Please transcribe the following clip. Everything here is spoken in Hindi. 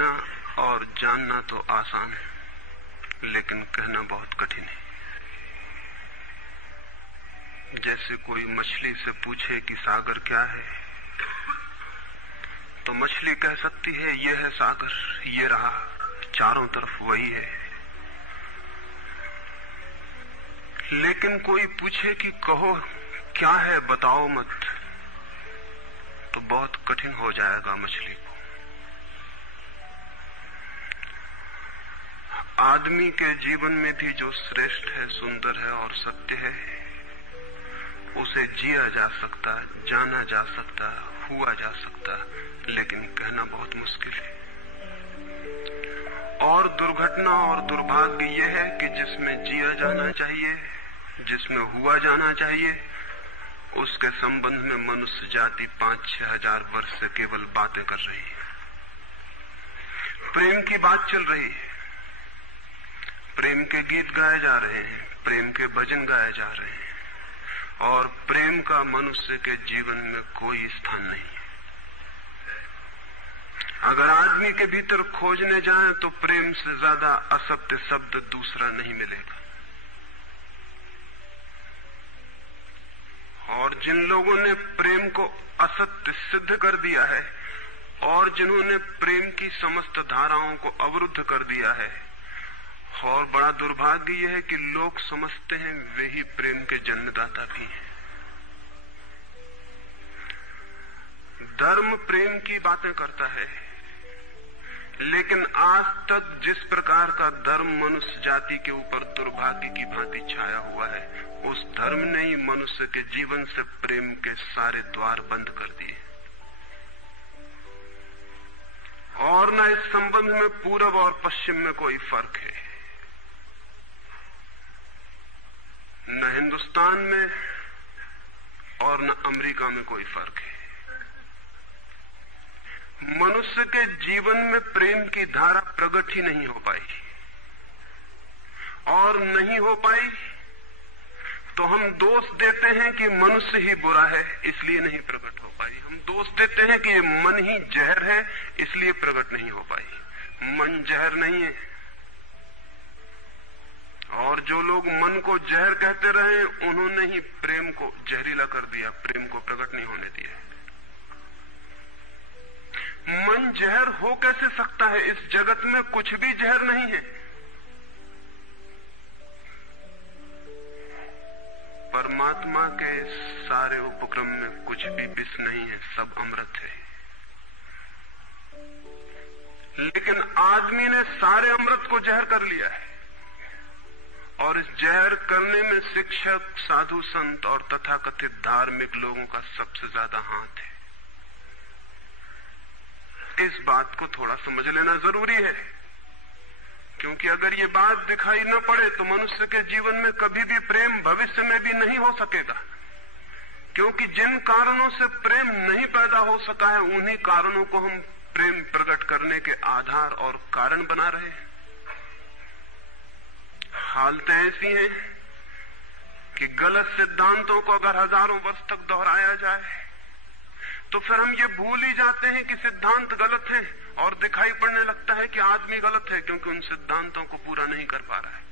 जीना और जानना तो आसान है, लेकिन कहना बहुत कठिन है। जैसे कोई मछली से पूछे कि सागर क्या है, तो मछली कह सकती है ये है सागर, ये रहा, चारों तरफ वही है। लेकिन कोई पूछे कि कहो क्या है, बताओ मत, तो बहुत कठिन हो जाएगा मछली को। आदमी के जीवन में भी जो श्रेष्ठ है, सुंदर है और सत्य है, उसे जिया जा सकता, जाना जा सकता, हुआ जा सकता, लेकिन कहना बहुत मुश्किल है। और दुर्घटना और दुर्भाग्य यह है कि जिसमें जिया जाना चाहिए, जिसमें हुआ जाना चाहिए, उसके संबंध में मनुष्य जाति 5-6 हजार वर्ष से केवल बातें कर रही है। प्रेम की बात चल रही है, प्रेम के गीत गाए जा रहे हैं, प्रेम के भजन गाए जा रहे हैं, और प्रेम का मनुष्य के जीवन में कोई स्थान नहीं है। अगर आदमी के भीतर खोजने जाएं तो प्रेम से ज्यादा असत्य शब्द दूसरा नहीं मिलेगा। और जिन लोगों ने प्रेम को असत्य सिद्ध कर दिया है और जिन्होंने प्रेम की समस्त धाराओं को अवरुद्ध कर दिया है, और बड़ा दुर्भाग्य यह है कि लोग समझते हैं वे ही प्रेम के जन्मदाता भी हैं। धर्म प्रेम की बातें करता है, लेकिन आज तक जिस प्रकार का धर्म मनुष्य जाति के ऊपर दुर्भाग्य की भांति छाया हुआ है, उस धर्म ने ही मनुष्य के जीवन से प्रेम के सारे द्वार बंद कर दिए। और न इस संबंध में पूरब और पश्चिम में कोई फर्क है, न हिंदुस्तान में और न अमेरिका में कोई फर्क है। मनुष्य के जीवन में प्रेम की धारा प्रकट ही नहीं हो पाई, और नहीं हो पाई तो हम दोष देते हैं कि मनुष्य ही बुरा है, इसलिए नहीं प्रकट हो पाई। हम दोष देते हैं कि ये मन ही जहर है, इसलिए प्रकट नहीं हो पाई। मन जहर नहीं है, और जो लोग मन को जहर कहते रहे, उन्होंने ही प्रेम को जहरीला कर दिया, प्रेम को प्रकट नहीं होने दिया। मन जहर हो कैसे सकता है? इस जगत में कुछ भी जहर नहीं है। परमात्मा के सारे उपक्रम में कुछ भी विष नहीं है, सब अमृत है। लेकिन आदमी ने सारे अमृत को जहर कर लिया है, और इस जहर करने में शिक्षक, साधु संत और तथाकथित धार्मिक लोगों का सबसे ज्यादा हाथ है। इस बात को थोड़ा समझ लेना जरूरी है, क्योंकि अगर ये बात दिखाई न पड़े तो मनुष्य के जीवन में कभी भी प्रेम भविष्य में भी नहीं हो सकेगा। क्योंकि जिन कारणों से प्रेम नहीं पैदा हो सका है, उन्हीं कारणों को हम प्रेम प्रकट करने के आधार और कारण बना रहे हैं। हालतें ऐसी हैं कि गलत सिद्धांतों को अगर हजारों वर्ष तक दोहराया जाए तो फिर हम ये भूल ही जाते हैं कि सिद्धांत गलत है, और दिखाई पड़ने लगता है कि आदमी गलत है, क्योंकि उन सिद्धांतों को पूरा नहीं कर पा रहा है।